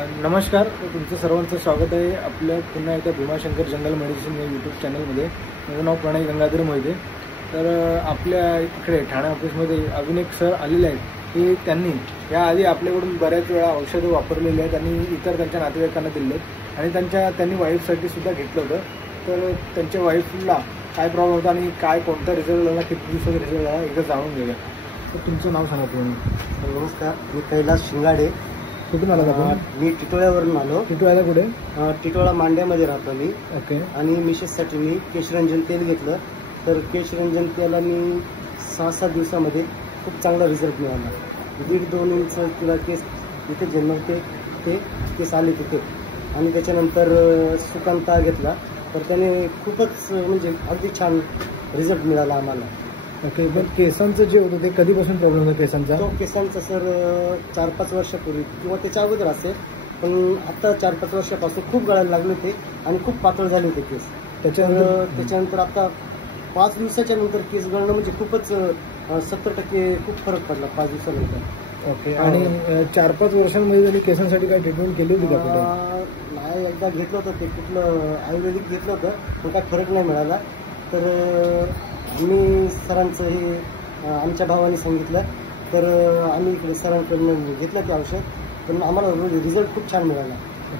नमस्कार, तुमचं सर्वांचं स्वागत आहे आपल्या पुन्हा एकदा भीमाशंकर जंगल मेडिसिन या यूट्यूब चॅनलमध्ये. माझं नाव प्रणय गंगाधर मोहिते. तर आपल्या इकडे ठाणे ऑफिसमध्ये अजून एक सर आलेले आहेत की त्यांनी याआधी आपल्याकडून बऱ्याच वेळा औषधं वापरलेली आहेत आणि इतर त्यांच्या नातेवाईकांना दिले आहेत आणि त्यांनी वाईफसाठी सुद्धा घेतलं होतं. तर त्यांच्या वाईफला काय प्रॉब्लेम होता आणि काय कोणता रिझल्ट आला, किती दिवसाचा रिझल्ट आला एकदा जाणून घेऊया. तर तुमचं नाव सांगा तुम्ही. नमस्कार, मी कैलास शिंगाडे. कुठून आला आपण? मी टिटोळ्यावरून आलो. टिटोळ्याला कुठे? टिटोळा मांड्यामध्ये राहतो मी. ओके. आणि मिसेससाठी मी केशरंजन तेल घेतलं. तर केशरंजन तेला मी 6-7 दिवसामध्ये खूप चांगला रिझल्ट मिळाला. 1.5-2 इंच किंवा केस तिथे जन्मते ते केस आले तिथे. आणि त्याच्यानंतर सुकांता घेतला तर त्याने खूपच म्हणजे अगदी छान रिझल्ट मिळाला आम्हाला. ओके. पण केसांचं जे होतं ते कधीपासून प्रॉब्लेम होता केसांचा? तो केसांचा सर 4-5 वर्षापूर्वी किंवा त्याच्या अगोदर असेल, पण आता 4-5 वर्षापासून खूप गळायला लागले होते आणि खूप पातळ झाले होते केस. त्याच्यानंतर आता 5 दिवसाच्या नंतर केस गळणं म्हणजे खूपच 70% खूप फरक पडला 5 दिवसानंतर. ओके. आणि 4-5 वर्षांमध्ये त्यांनी केसांसाठी काय ट्रीटमेंट केली होती का? नाही, एकदा घेतलं होतं ते कुठलं आयुर्वेदिक घेतलं होतं, पण काय फरक नाही मिळाला. तर आम्ही सरांचं हे आमच्या भावाने सांगितलं, तर आम्ही इकडे सरांकडून घेतलं ते औषध, पण आम्हाला रिझल्ट खूप छान मिळाला.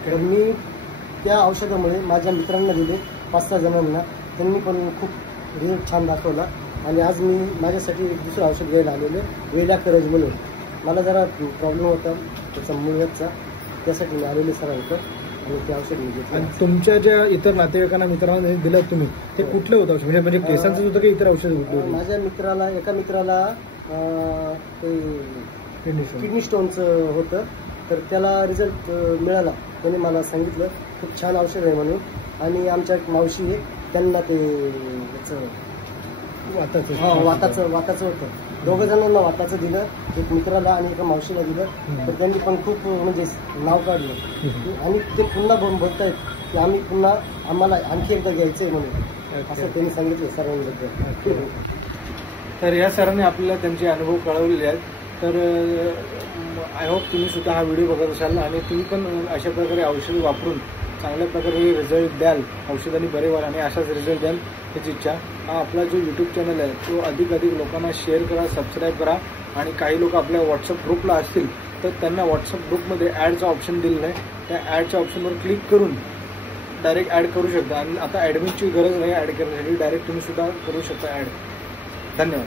तर मी त्या औषधामुळे माझ्या मित्रांना दिले 5-6 जणांना, त्यांनी पण खूप रिझल्ट छान दाखवला. आणि आज मी माझ्यासाठी एक दुसरं औषध घ्यायला आलेलं, वेला करज म्हणून. मला जरा प्रॉब्लेम होता त्याचा मुळव्याचा, त्यासाठी मी आलेले सरांचं आणि ते औषध मी घेतलं. आणि तुमच्या ज्या इतर नातेवाईकांना मित्रांना दिलं तुम्ही, ते कुठलं होतं औषध? म्हणजे केसांचं होतं की इतर औषध होतं? माझ्या मित्राला, एका मित्राला ते किडनी स्टोनचं होतं, तर त्याला रिझल्ट मिळाला. त्याने मला सांगितलं खूप छान औषध आहे म्हणून. आणि आमच्या एक मावशी आहे, त्यांना ते वाताचं होतं. 2 जणांना वाताचं दिलं, एक मित्राला आणि एका मावशीला दिलं. तर त्यांनी पण खूप म्हणजे नाव काढलं आणि ते पुन्हा बोलतायत की आम्हाला आणखी एकदा घ्यायचं आहे म्हणून, असं त्यांनी सांगितलं सरांबद्दल. तर या सरांनी आपल्याला त्यांचे अनुभव कळवलेले आहेत. तर आय होप तुम्ही सुद्धा हा व्हिडिओ बघत असाल आणि तुम्ही पण अशा प्रकारे औषध वापरून चांगल्या प्रकारे रिझल्ट द्याल, औषधांनी बरे व्हाल आणि असाच रिझल्ट द्याल याची इच्छा. हा आपला जो यूट्यूब चॅनल आहे तो अधिक लोकांना शेअर करा, सबस्क्राईब करा. आणि काही लोक आपल्या व्हॉट्सअप ग्रुपला असतील तर त्यांना व्हॉट्सअप ग्रुपमध्ये ॲडचा ऑप्शन दिलेला आहे. त्या ॲडच्या ऑप्शनवर क्लिक करून डायरेक्ट ॲड करू शकता. आणि आता ॲडमिनची गरज नाही ॲड करण्यासाठी, डायरेक्ट तुम्ही सुद्धा करू शकता ॲड. धन्यवाद.